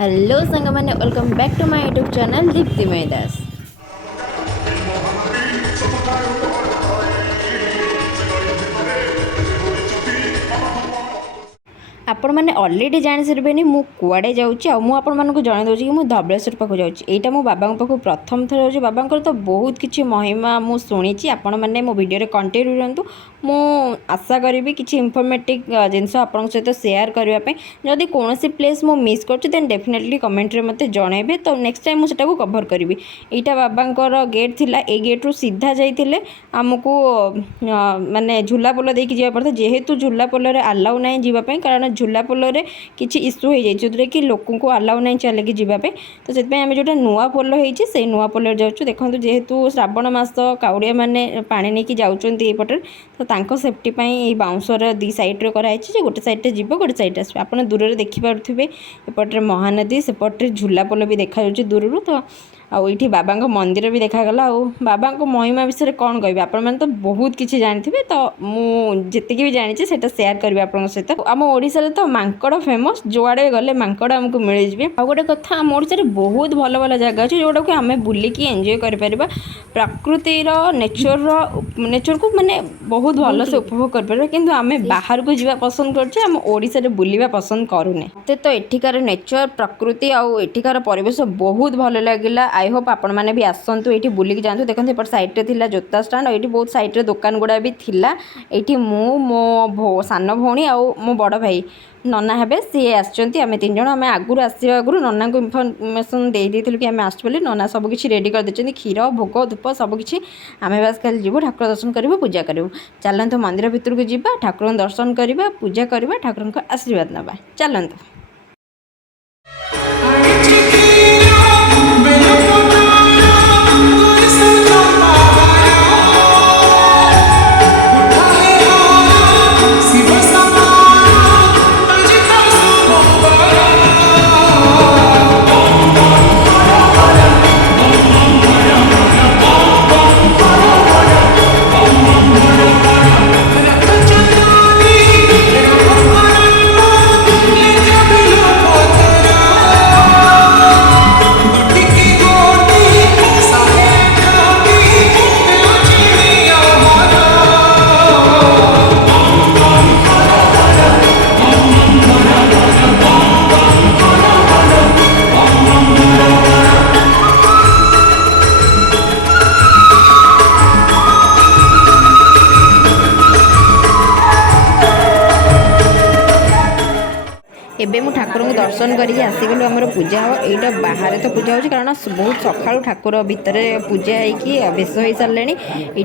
Hello सांग मैंने welcome back to my YouTube channel Diptimay Das. आपण मैंने अलरेडी जानी सारे मु कुआड़े जाऊँ जन दूसरी कि धबलेश्वर पाक जाऊँगा मो बाबा पाक प्रथम थर हो बाबा तो बहुत किसी महिमा मु शुणी आपण मैंने मो वीडियो कंटिन्यू रुहतु। मु आशा करी कि इनफर्मेटिव जिनस आपण सहित सेयार करने जदि कौन प्लेस मु मिस कर डेफिनेटली कमेंट रे मते जनइबे तो नेक्स्ट टाइम मुझे कभर करी। यहाँ बाबा गेट थिला ए गेट रु सीधा जाइए आमको माने झूला पोल देकी जावा पड़ता जेहेतु झूला पोल आलाउ ना जीवाई कारण झूला पोल किसी इश्यू हो जाए जो कि लोक को आलाउ ना चलिए जीवाई तो से आम जो नुआ पोल होती से नुआ पोल जाऊँ देखो जेहेतु श्रावण मास काउड़िया मैंने पानी नहीं जापटे तो सेफ्टी बाउंसर दी सैड्रे कराई गोटे सैड्रे जीव गोटे सैड्रे आस आप दूर देखिपे एपटे महानदी सेपटे झूला पोल भी देखा दूर तो आईटी बाबा मंदिर भी देखागला बाबा महिमा विषय कौन कह आप तो बहुत किसी जानी तो मुझे भी जानी से सेयार करी आप सहित आम ओडिशा तो मांकड़ फेमस जुआड़े गले मांकड़ आमको मिल जाए आ गोटे कथा आम ओडिशा बहुत भल भल जगह अच्छे जोटा कि आम बुलिकी एंजॉय कर प्रकृतिर नेचर को माने बहुत भल से उपभोग कर कि आम बाहर को जावा पसंद करछे आम ओडिशा रे बुलिबा पसंद करूने मते तो एठिकार नेचर प्रकृति आउ एठिकार परिवेश बहुत भल लगिला। आई होप आपण मैंने भी आसतु ये बुलिकी जातु देखते एपट सैड्रे थी जोता स्टाण ये बहुत सैड्रे दुकान गुड़ा भी थिला ये मो सान भौणी आउ मो बड़ भाई नना हे सी आम तीन जन आम आगुरी आसवा आगुरी नना को इनफर्मेसन दे देलु कि आम आसुँ नना सबकि रेडी कर देते क्षीर भोग धूप सबकि आम बास खाली जीवु ठाकुर दर्शन करूँ पूजा करूँ चलतु मंदिर भितर को जीवा ठाकुर दर्शन करवा पूजा करवा ठाकुर को आशीर्वाद नवा चलतु। एबे मु ठाकुर को दर्शन करके आसीगलु आमर पूजा हो यहाँ बाहर तो पूजा हो कारण बहुत सका ठाकुर भितर पूजा होगी बेश हो सारे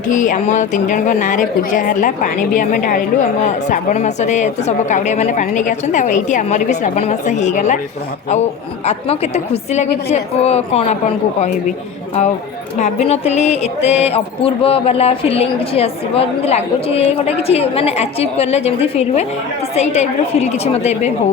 ये आम तीन जन ना पूजा है पानी भी आम ढालू आम श्रावण मसरे तो सब काउड़िया मैंने पानी नहीं आसती आमर भी श्रावण मस होगला आत्मा केते खुशी लगे कौन आपन को कहबी भाभी नी एत अपूर्व वाला फिलिंग किसी आसमती लगुच गोटे किसी माने अचीव कले जमी फिल हुए तो सही टाइप फिल किसी मत हो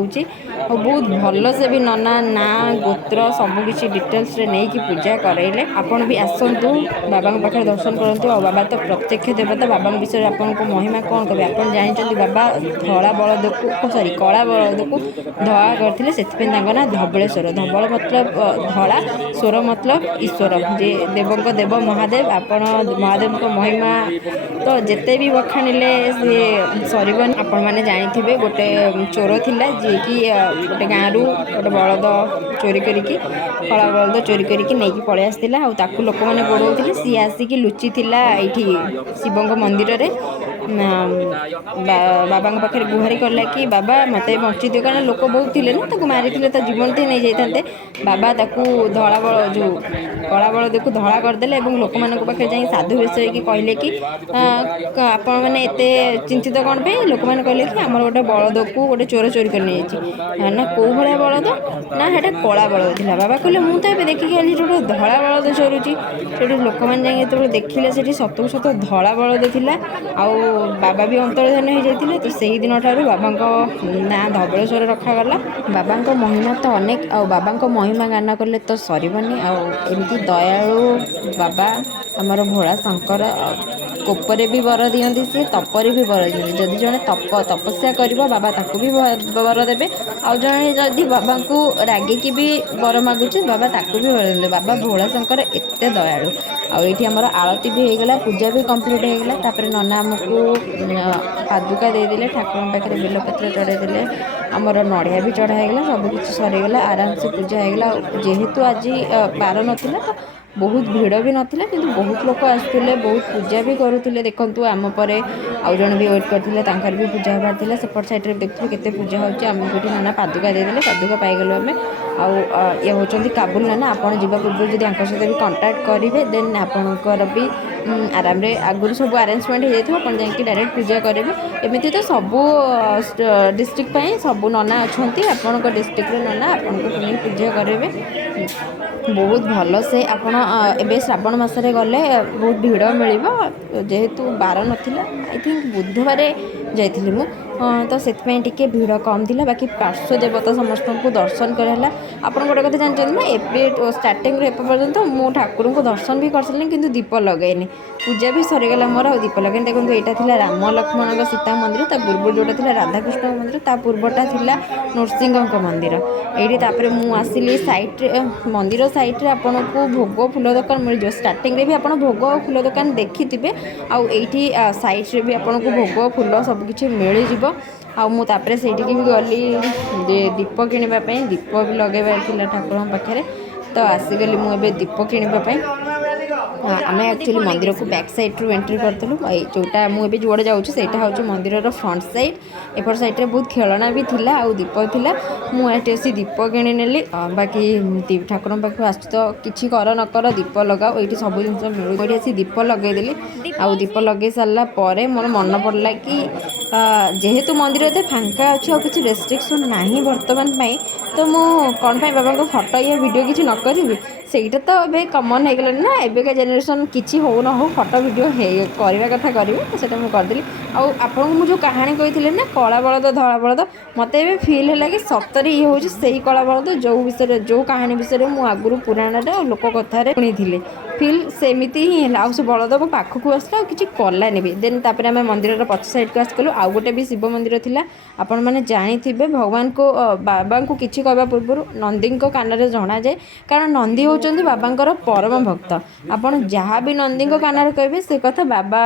बहुत भल से भी नना ना गोत्र सबकि डिटेल्स रे नहीं कि पूजा करैले आपन भी आसतु बाबा पाखे दर्शन करूँ और बाबा तो प्रत्यक्ष देवता बाबा विषय आपन को महिमा कौन कहे आप जानते बाबा धला बलद को सॉरी कला बलद को धला करते से ना धबलेश्वर धबल मतलब धला स्वर मतलब ईश्वर जे देवों देव महादेव आपण महादेव को महिमा तो जिते भी बखाणिले सी सरबन आपण मैंने जानी गोटे चोर थिला जी कि गोटे गाँव गोटे बलद चोरी करिकी कला बलद चोरी करिकी नहीं पलि आसला लोक मैंने गोड़े सी आसिकी लुचि ये शिव मंदिर रे बाबा पाखे गुहारी करला कि बाबा मत बची दियो कारण लोक बहुत थे ना ताको मारी तो जीवन तो नहीं जाते बाबा ताकू धला बल जो कला बलद को धला करदे लोक मान पाखे जाए साधु विषय कि कहले कि आपण मैंने एत चिंतित कौन पे लोक मैंने कहले कि आम गोटे बलद को गोटे चोर चोरी कर ना कौ भाया बलद ना है कला बलद था बाबा कहले मुझे देखिए आनी जो धला बलद चोरुची से लोक मैंने जो देखिले से सतु सत धला बलद था आउ बाबा भी अंतर्धान हो जाते तो से दिन ठार बाबा ना धबलेश्वर रखागला बाबा महिमा तो अनेक आ बाबा महिमा गान कले तो सरबनी आमती दयालु बाबा आमर भोला शंकर କୋପରେ ବି बर ଦିଅନ୍ତି, सी तपरे भी बर दियंती। जदि जड़े तपस्या कर बाबा ताकू भी बर देवे। आउ जड़े जदि बाबा को रागिकी भी बर मागुचे बाबा ताकू भी बर देवे। बाबा भोला शंकर एते दयालु। आईटी आमर आरती भी होगला, पूजा भी कंप्लीट होगला। तापर नना आमको पादुका देदेले, ठाकुर पाखे बेलपत्र चढ़ाई आमर नड़िया भी चढ़ाईगला, सबकि सरीगला, आराम से पूजा होगला। जेहेतु आज बार नाला तो बहुत भिड़ भी नाला, कि बहुत लोक आसुले, बहुत पूजा भी करुले। देखु आम पर आउ जन भी वेट करते भी पूजा होबार सेपट सैड्रे देखते केते पूजा होमको नाना पादुका देदेले, पादुका पाईगलु आम। ये होती काबुल नाना। आपड़ जा पूर्व जब सहित भी कंटाक्ट करेंगे देन आपणकर भी आराम रे आगुरी सब अरेंजमेंट हो जाए आप डायरेक्ट पूजा करेंगे। एमती तो सबू डिस्ट्रिक्ट सबू नना अच्छा आपण डिस्ट्रिक्ट नना आपन को पूजा करेंगे बहुत भल से। आपण एवं श्रावण मसरे गले बहुत भिड़ मिल जेहेतु बार नाला। आई थिंक बुधवार जाइली मु तो से भिड़ कम थी। बाकी पार्श्व देवता समस्त को दर्शन कराला। आप गोटे कथा जानते ना ए स्टार्टिंग पर्यंत मु ठाकुर को दर्शन भी कर सारे कि दीप लगेनि, पूजा भी सरीगला मोर आ दीप लगे। देखो यहाँ था राम लक्ष्मण सीता मंदिर, पूर्व जोटा था राधाकृष्ण मंदिर, ता पूर्वटा था नृसिंह मंदिर। ये मुझे सैट्रे मंदिर सैट्रे आपन को भोग फूल दुकान मिल जाए। स्टार्टिंग भी आप भोग फूल दुकान देखी थे, आईटी सैट्रे भी आपन को भोग फूल सबकि मिल जाव। आउे से भी गली दीप किणापी, दीप भी लगेबार ठाकुर पाखे तो आसीगली मुझे दीप किणापी। आम एक्चुअली मंदिर को बैक साइड रू एंट्री करूँ। जोटा मुझे जुआड़े जाऊँगी हूँ मंदिर फ्रंट साइड। एपट साइड बहुत खेलना भी थिला आउ दीप थिला। मुझे दीप किणी नेली। बाकी ठाकुर पाख आस तो किसी कर न कर दीप लगाओ, ये सब जिन मिलूँ आसी दीप लगेदेली। आउ दीप लगे सारा पर मोर मन पड़ला कि जेहेतु मंदिर एते फांका अच्छे और किसी रेस्ट्रिक्शन ना बर्तमान तो मु कौन बाबा को फोटो या वीडियो किसी न करी सेटा तो ए कमन हो गलानी ना। एबेका जेनेरेशन किसी हो न हो फोटो वीडियो करवा कथा करेंगे तो सेटा मुझे करदेली। आपको मुझे कहानी कही ना कला बलद धला बलद, मत ए फिल है कि सतरे ये हूँ से कला बलद जो विषय जो कहानी विषय मुझे आगुरी पुराण लोक कथार शुणी फिल सेमती ही है। आउ से बलद मो पाखक आसला कि कलानी भी। देन तापर आम मंदिर पछ साइड को आसगलु। आउ गोटे भी शिव मंदिर थिला। आपण मैंने जानी भगवान को बाबा को किसी कहवा पूर्व नंदी कान में जना जाए, कारण नंदी होचंदी बाबांकर परम भक्त। आपन जहाँ भी नंदी कान कहे से कथा बाबा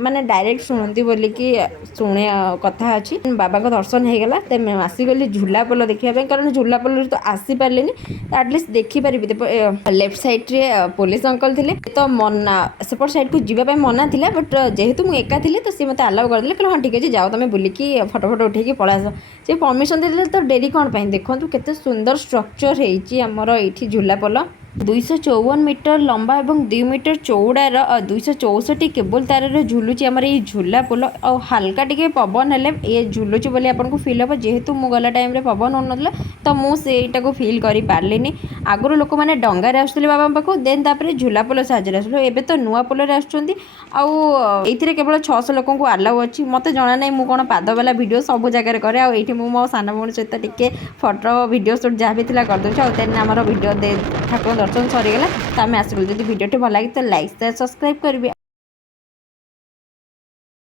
माने डायरेक्ट शुणती बोली कि शुणे कथा अच्छी। बाबा को दर्शन हो गला तो आसीगली झूला पोल देखा, कारण झूला पोल तो आसी पारे एटलिस्ट देखिपारि। लेफ्ट साइड्रे पुलिस अंकल थे तो मना सेपट साइड को जीवाई मना था, बट जेहेतु मुझे एका थी तो सी मत आलाउ करदे कह हाँ ठीक है जाओ तुम बुलिकी फोटो फोटो उठेकी पलैस। से परमिशन देते तो डेरी कौन पाई। देखो केते सुंदर स्ट्रक्चर होमर ये झूला पोल 254 मीटर लंबा और 2 मीटर चौड़ार 264 केबल तार झुलुची आमर ये झूला पोल। और हल्का टिके पवन हेले ये झुलुची बोली आपको फिल हम। जेहेतु मु गला टाइम पवन होना तो मुझे को फिल कर पार्ली। आगुरी लोक मैंने डंगार आसुले बाबा पाखु, देन तापर झूला पोल साहाଯ୍य आसुले। एबे तो नुआ पोल आसुँच केवल 600 लोक को आलाउ अच्छी। मत जना ना मुझे कौन पाद वाला भिड सब जगह कै ये मो सान भौणी सहित टिके फोटो वीडियो शूट जहाँ भी करदे। देन आमर भिड ठाकुर दर्शन सरीगला तो आम आसगलु। जब भिडियो भल लगे तो लाइक शेयर सब्सक्राइब करेंगे।